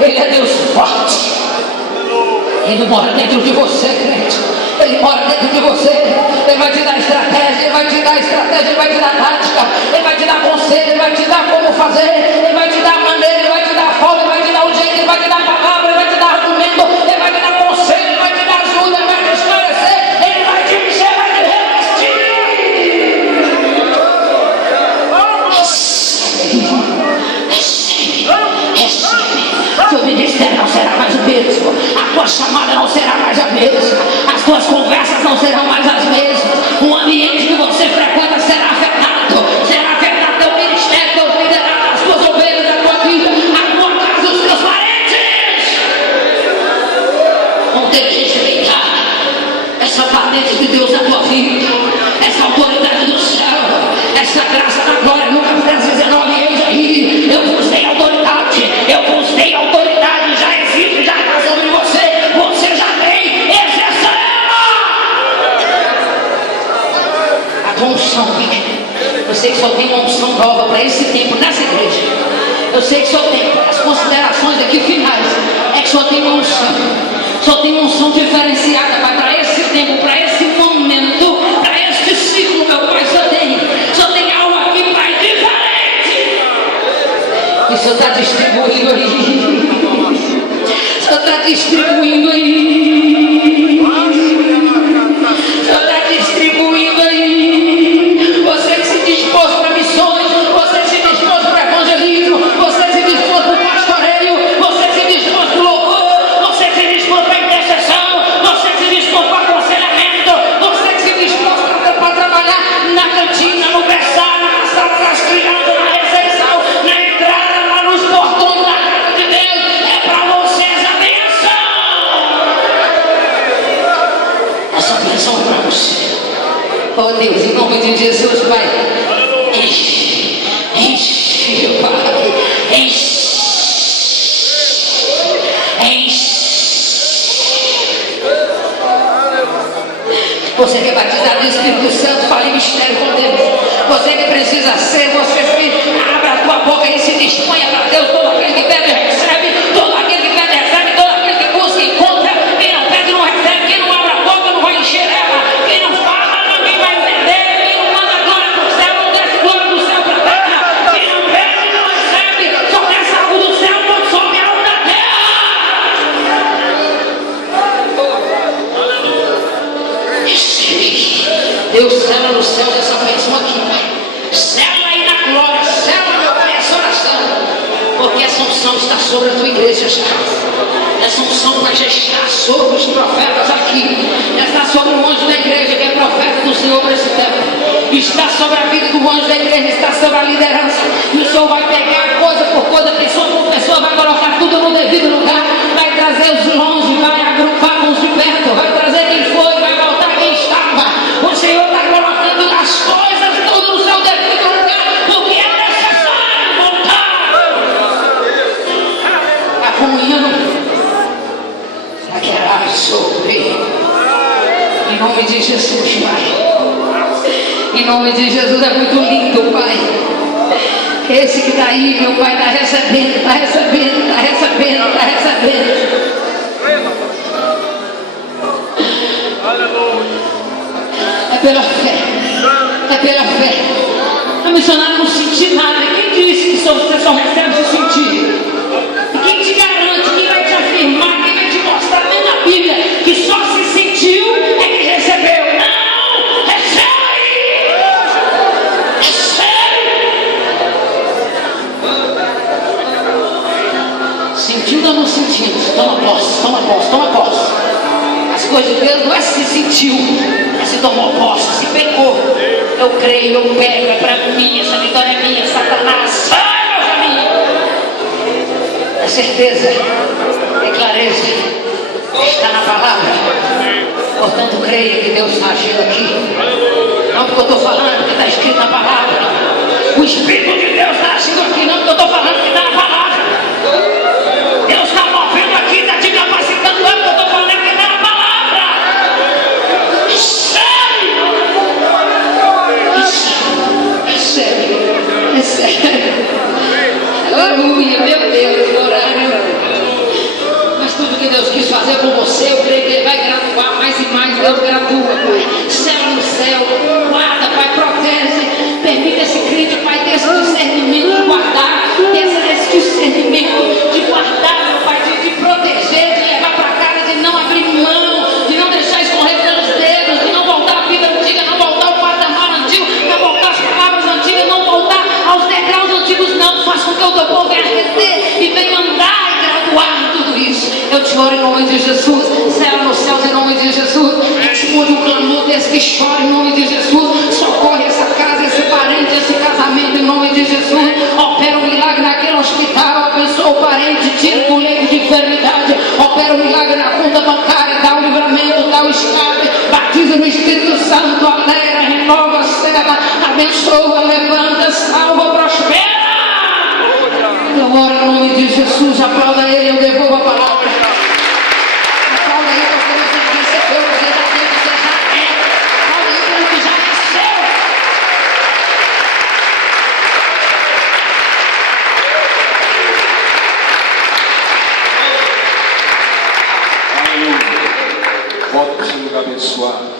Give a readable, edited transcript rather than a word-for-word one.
Ele é Deus forte. Ele mora dentro de você, crente. Ele mora dentro de você. Ele vai te dar estratégia, Ele vai te dar estratégia, Ele vai te dar tática, Ele vai te dar conselho, Ele vai te dar como fazer, Ele vai te dar maneira, Ele vai te dar forma, Ele vai te dar o jeito, Ele vai te dar palavra, Ele vai te dar argumento, Ele vai te dar conselho, Ele vai te dar ajuda, Ele vai te esclarecer, Ele vai te encher, vai te revestir. Recebe. Teu ministério não será mais o mesmo. A tua chamada não será mais a mesma. As tuas conversas não serão mais as mesmas. O ambiente que você frequenta será afetado. Será afetado teu ministério, teus liderados, as tuas ovelhas, a tua vida, a tua casa, os teus parentes. Vão ter que respeitar essa patente de Deus na tua vida, essa autoridade do céu, essa graça da glória. Lucas 10:19, eis aí, eu vos dei autoridade, eu vos dei autoridade, já existe, já está sobre você, você já tem, exerça ela. A tua unção, eu sei que só tem uma unção nova para esse tempo nessa igreja. Eu sei que só tem, as considerações aqui finais, é que só tem uma unção, só tem uma unção diferenciada para esse tempo, para esse momento, para este ciclo, meu Pai, só tem algo aqui, Pai, diferente. E o Senhor está distribuindo aí. O Senhor está distribuindo aí. O Senhor está distribuindo aí. Você que se dispôs para missões, você que se dispôs para evangelismo, você que se dispôs para o pastoreio, você que se dispôs para o louvor, você que se dispôs para a intercessão, você que se dispôs para aconselhamento, você que se dispôs para trabalhar na cantina, no berçário, na sala das crianças, na recepção, na entrada, lá nos portões da casa de Deus, é para você essa bênção. Essa bênção é para você. Oh Deus, em nome de Jesus, Pai, enche, enche, Pai, enche, enche. Você que é batizado no Espírito Santo, fale mistério com Deus. Você que precisa ser, você que abre a tua boca e se disponha para Deus. Todo aquele que pede, recebe. Todo aquele que pede, recebe. Todo aquele que busca, encontra. Quem não pede, não recebe. Quem não abre a boca, não vai encher ela. Quem não fala, ninguém vai entender. Quem não manda glória para o céu, não desce glória do céu para a terra. Quem não pede, não recebe. Só desce algo do céu, não sobe algo da terra. Deus sela no céu dessa bênção aqui, Pai. Sela aí na glória, sela, meu Pai, essa oração. Porque essa unção está sobre a tua igreja já. Essa unção vai já estar sobre os profetas aqui. Já está sobre o anjo da igreja, que é profeta do Senhor para esse tempo. Está sobre a vida do anjo da igreja, está sobre a liderança. E o Senhor vai pegar coisa por coisa, pessoa por pessoa, vai colocar tudo no devido lugar. Vai trazer os longe, vai agrupar com os de perto, vai trazer quem foi, vai voltar quem estava. O Senhor está colocando as coisas tudo no seu devido lugar, porque é necessário voltar. A comunhão saqueará sobre. Em nome de Jesus, Pai. Em nome de Jesus, é muito lindo, Pai. Esse que está aí, meu Pai, está recebendo, está recebendo, está recebendo, está recebendo. É pela fé, é pela fé. A missionária não sentiu nada. Quem disse que você só recebe se sentir? E quem te garante, quem vai te afirmar, quem vai te mostrar dentro da Bíblia que só se sentiu é que recebeu? Não! Recebe! Recebe! Sentiu ou não sentiu? Toma posse, toma posse, toma posse. As coisas de Deus não é se sentiu, é se tomou posse, se pegou. Eu creio, eu pego, é para mim, essa vitória é minha. Satanás, sai, meu caminho. É certeza, é clareza, está na palavra. Portanto, creia que Deus está agindo aqui. Não porque eu estou falando, porque está escrito na palavra. O Espírito de Deus está agindo aqui, não porque eu estou falando, que está na palavra. Deus está movendo aqui, está te capacitando, não porque eu estou falando, que está na palavra. Recebe! Recebe! Recebe! Aleluia, meu Deus, horário. céu. Guarda, Pai, protege. Permita esse crente, Pai, ter esse discernimento de guardar, ter esse discernimento de guardar, meu Pai, de proteger, de levar para casa, de não abrir mão, de não deixar escorrer pelos dedos, de não voltar à vida antiga, não voltar ao patamar antigo, não voltar às palavras antigas, não voltar aos degraus antigos, não. Faça com que o teu povo venha reter e venha andar e graduar em tudo isso. Eu te oro em nome de Jesus. Céu nos céus em nome de Jesus. Responde o clamor desse que chora em nome de Jesus. Socorre essa casa, esse parente, esse casamento em nome de Jesus. Opera um milagre naquele hospital. Abençoa o parente, tira o leito de enfermidade. Opera um milagre na conta bancária. Dá o livramento, dá o escape. Batiza no Espírito Santo. Alegra, renova, cela. Abençoa, levanta, salva, prospera. Eu oro em nome de Jesus. Aplauda ele, eu devolvo a palavra. Aplauda aí, porque você já recebeu, você já tem, você já é. Aplauda aí pelo que já é seu. Aleluia. Volta para o seu lugar abençoado.